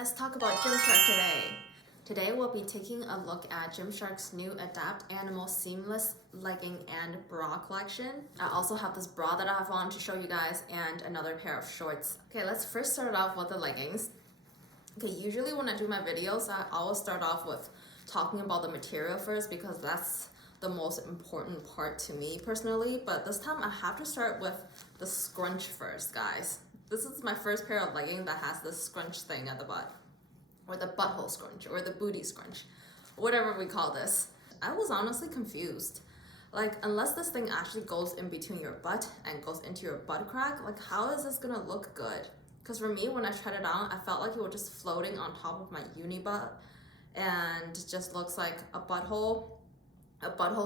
Let's talk about Gymshark today. Today we'll be taking a look at Gymshark's new Adapt Animal Seamless Legging and Bra collection. I also have this bra that I have on to show you guys and another pair of shorts. Okay, let's first start off with the leggings. Okay, usually when I do my videos, I always start off with talking about the material first because that's the most important part to me personally. But this time I have to start with the scrunch first, guys. This is my first pair of leggings that has this scrunch thing at the butt, or the butthole scrunch, or the booty scrunch, whatever we call this. I was honestly confused. Like, unless this thing actually goes in between your butt and goes into your butt crack, like how is this gonna look good? Because for me, when I tried it on, I felt like it was just floating on top of my uni butt and just looks like a butthole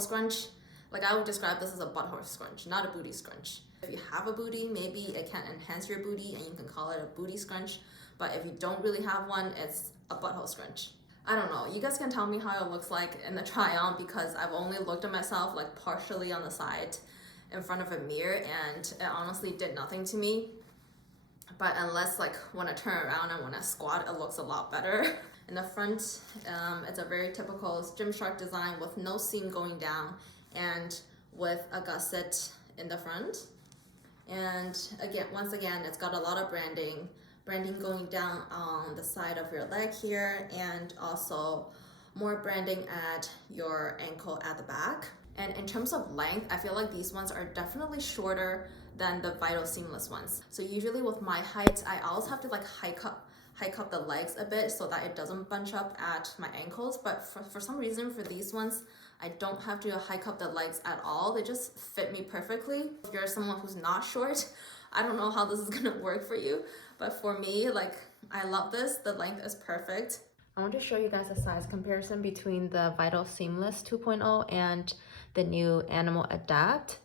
scrunch. Like, I would describe this as a butthole scrunch, not a booty scrunch. If you have a booty, maybe it can enhance your booty and you can call it a booty scrunch. But if you don't really have one, it's a butthole scrunch. I don't know. You guys can tell me how it looks like in the try on because I've only looked at myself like partially on the side in front of a mirror and it honestly did nothing to me. But unless like when I turn around and when I squat, it looks a lot better. In the front, it's a very typical Gymshark design with no seam going down and with a gusset in the front. And again, once again, it's got a lot of branding going down on the side of your leg here, and also more branding at your ankle at the back. And in terms of length, I feel like these ones are definitely shorter than the Vital Seamless ones. So usually with my height, I always have to like hike up the legs a bit so that it doesn't bunch up at my ankles. But for some reason, for these ones, I don't have to hike up the legs at all. They just fit me perfectly. If you're someone who's not short, I don't know how this is gonna work for you. But for me, like, I love this. The length is perfect. I want to show you guys a size comparison between the Vital Seamless 2.0 and the new Animal Adapt.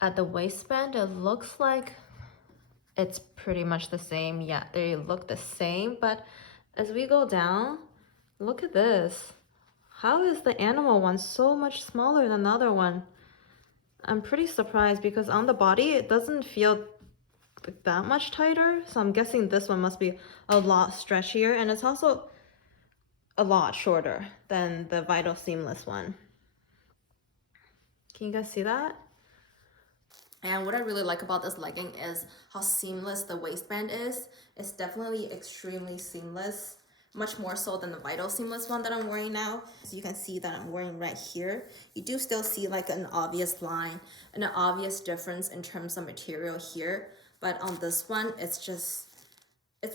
At the waistband, it looks like it's pretty much the same. Yeah, they look the same, but as we go down, look at this. How is the animal one so much smaller than the other one? I'm pretty surprised because on the body, it doesn't feel like that much tighter. So I'm guessing this one must be a lot stretchier, and it's also a lot shorter than the Vital Seamless one. Can you guys see that? And what I really like about this legging is how seamless the waistband is. It's definitely extremely seamless, much more so than the Vital Seamless one that I'm wearing now. So you can see that I'm wearing right here. You do still see like an obvious line and an obvious difference in terms of material here. But on this one, it's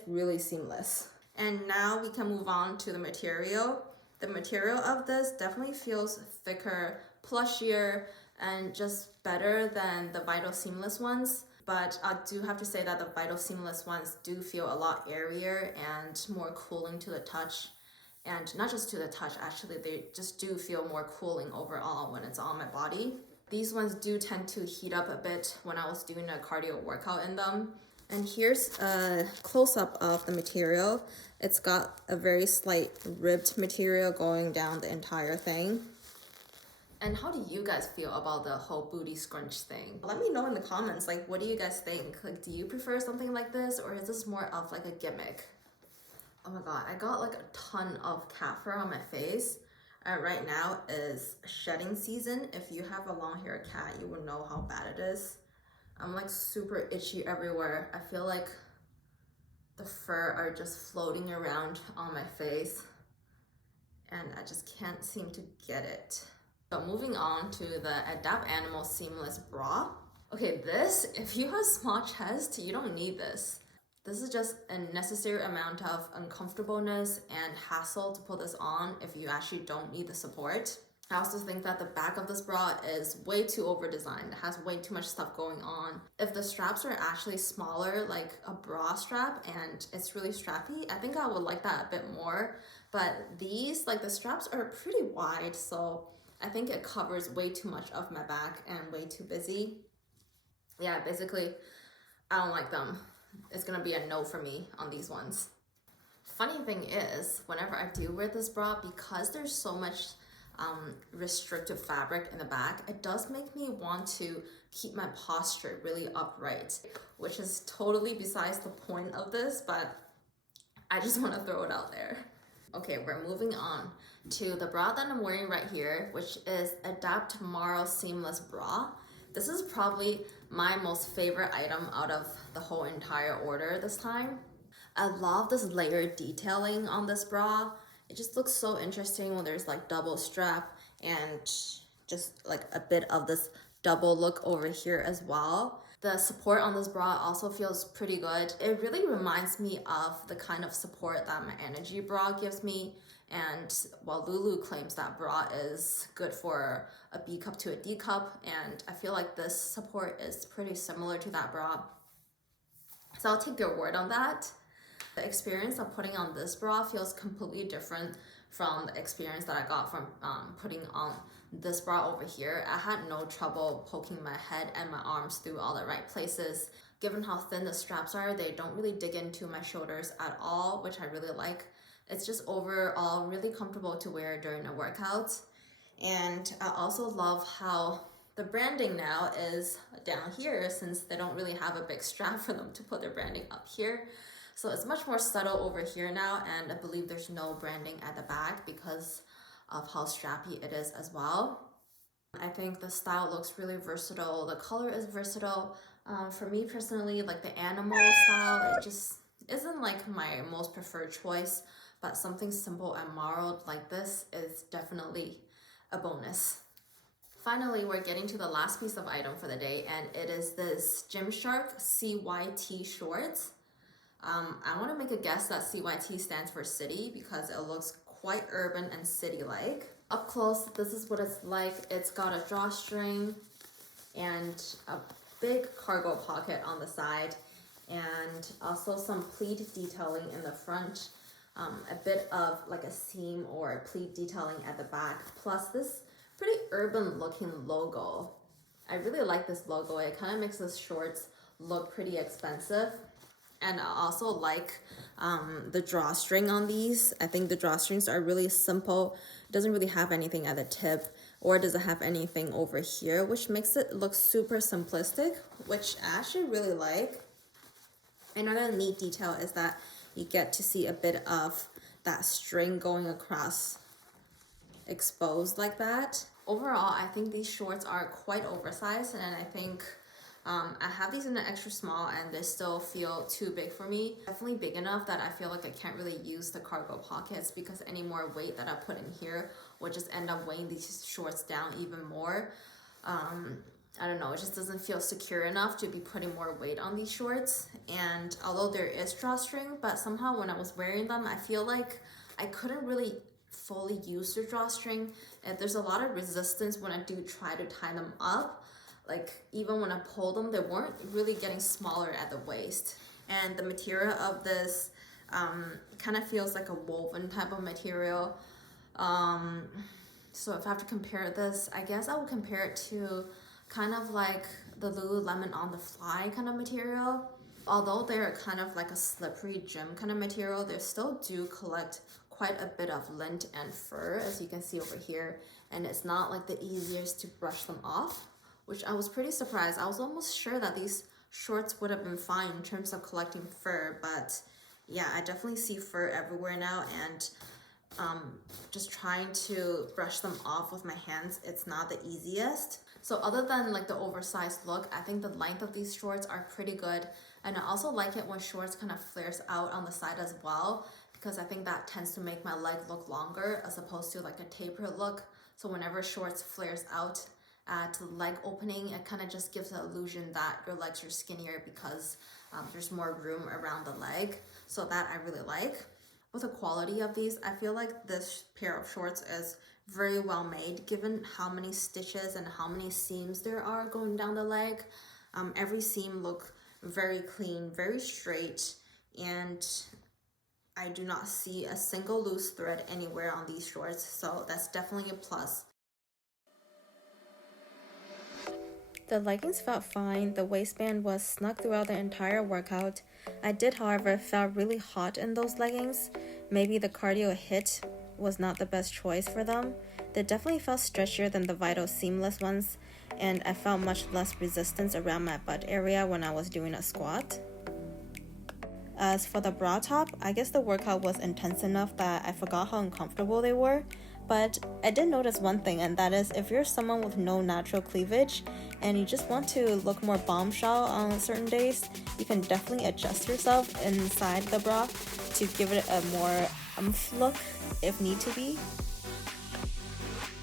really seamless. And now we can move on to the material. The material of this definitely feels thicker, plushier, and just better than the Vital Seamless ones. But I do have to say that the Vital Seamless ones do feel a lot airier and more cooling to the touch. And not just to the touch, actually, they just do feel more cooling overall when it's on my body. These ones do tend to heat up a bit when I was doing a cardio workout in them. And here's a close-up of the material. It's got a very slight ribbed material going down the entire thing. And how do you guys feel about the whole booty scrunch thing? Let me know in the comments, like, what do you guys think? Like, do you prefer something like this, or is this more of like a gimmick? Oh my god, I got like a ton of cat fur on my face. Right now is shedding season. If you have a long-haired cat, you will know how bad it is. I'm like super itchy everywhere. I feel like the fur are just floating around on my face and I just can't seem to get it. So moving on to the Adapt Animal Seamless Bra. Okay, this, if you have small chest, you don't need this. This is just a necessary amount of uncomfortableness and hassle to put this on if you actually don't need the support. I also think that the back of this bra is way too over-designed. It has way too much stuff going on. If the straps are actually smaller, like a bra strap, and it's really strappy, I think I would like that a bit more. But these, like the straps are pretty wide, so I think it covers way too much of my back and way too busy. Yeah, basically, I don't like them. It's gonna be a no for me on these ones. Funny thing is, whenever I do wear this bra, because there's so much restrictive fabric in the back, it does make me want to keep my posture really upright, which is totally besides the point of this, but I just want to throw it out there. Okay, we're moving on to the bra that I'm wearing right here, which is Adapt Marl Seamless Bra. This is probably my most favorite item out of the whole entire order this time. I love this layered detailing on this bra. It just looks so interesting when there's like double strap and just like a bit of this double look over here as well. The support on this bra also feels pretty good. It really reminds me of the kind of support that my Energy bra gives me. And while Lulu claims that bra is good for a B cup to a D cup, and I feel like this support is pretty similar to that bra. So I'll take their word on that. The experience of putting on this bra feels completely different from the experience that I got from putting on this bra over here. I had no trouble poking my head and my arms through all the right places. Given how thin the straps are, they don't really dig into my shoulders at all, which I really like. It's just overall really comfortable to wear during a workout. And I also love how the branding now is down here, since they don't really have a big strap for them to put their branding up here. So it's much more subtle over here now, and I believe there's no branding at the back because of how strappy it is as well. I think the style looks really versatile. The color is versatile. For me personally, like the animal style, it just isn't like my most preferred choice, but something simple and marled like this is definitely a bonus. Finally, we're getting to the last piece of item for the day, and it is this Gymshark CYT shorts. I want to make a guess that CYT stands for city because it looks quite urban and city-like. Up close, this is what it's like. It's got a drawstring and a big cargo pocket on the side, and also some pleat detailing in the front, a bit of like a seam or pleat detailing at the back, plus this pretty urban looking logo. I really like this logo. It kind of makes the shorts look pretty expensive. And I also like the drawstring on these. I think the drawstrings are really simple. It doesn't really have anything at the tip, or it doesn't have anything over here, which makes it look super simplistic, which I actually really like. Another neat detail is that you get to see a bit of that string going across exposed like that. Overall, I think these shorts are quite oversized, and I think I have these in an extra small and they still feel too big for me. Definitely big enough that I feel like I can't really use the cargo pockets because any more weight that I put in here would just end up weighing these shorts down even more. I don't know, it just doesn't feel secure enough to be putting more weight on these shorts. And although there is drawstring, but somehow when I was wearing them, I feel like I couldn't really fully use the drawstring. And there's a lot of resistance when I do try to tie them up. Like even when I pulled them, they weren't really getting smaller at the waist. And the material of this kind of feels like a woven type of material. So if I have to compare this, I guess I would compare it to kind of like the Lululemon On The Fly kind of material. Although they're kind of like a slippery gym kind of material, they still do collect quite a bit of lint and fur, as you can see over here. And it's not like the easiest to brush them off, which I was pretty surprised. I was almost sure that these shorts would have been fine in terms of collecting fur, but yeah, I definitely see fur everywhere now, and just trying to brush them off with my hands, it's not the easiest. So other than like the oversized look, I think the length of these shorts are pretty good, and I also like it when shorts kind of flares out on the side as well, because I think that tends to make my leg look longer as opposed to like a tapered look. So whenever shorts flares out at the leg opening, it kind of just gives the illusion that your legs are skinnier because there's more room around the leg. So that I really like. With the quality of these, I feel like this pair of shorts is very well made given how many stitches and how many seams there are going down the leg. Every seam look very clean, very straight, and I do not see a single loose thread anywhere on these shorts, so that's definitely a plus. The leggings felt fine. The waistband was snug throughout the entire workout. I did, however, felt really hot in those leggings. Maybe the cardio hit was not the best choice for them. They definitely felt stretchier than the Vital seamless ones, and I felt much less resistance around my butt area when I was doing a squat. As for the bra top, I guess the workout was intense enough that I forgot how uncomfortable they were. But I did notice one thing, and that is if you're someone with no natural cleavage and you just want to look more bombshell on certain days, you can definitely adjust yourself inside the bra to give it a more oomph look if need to be.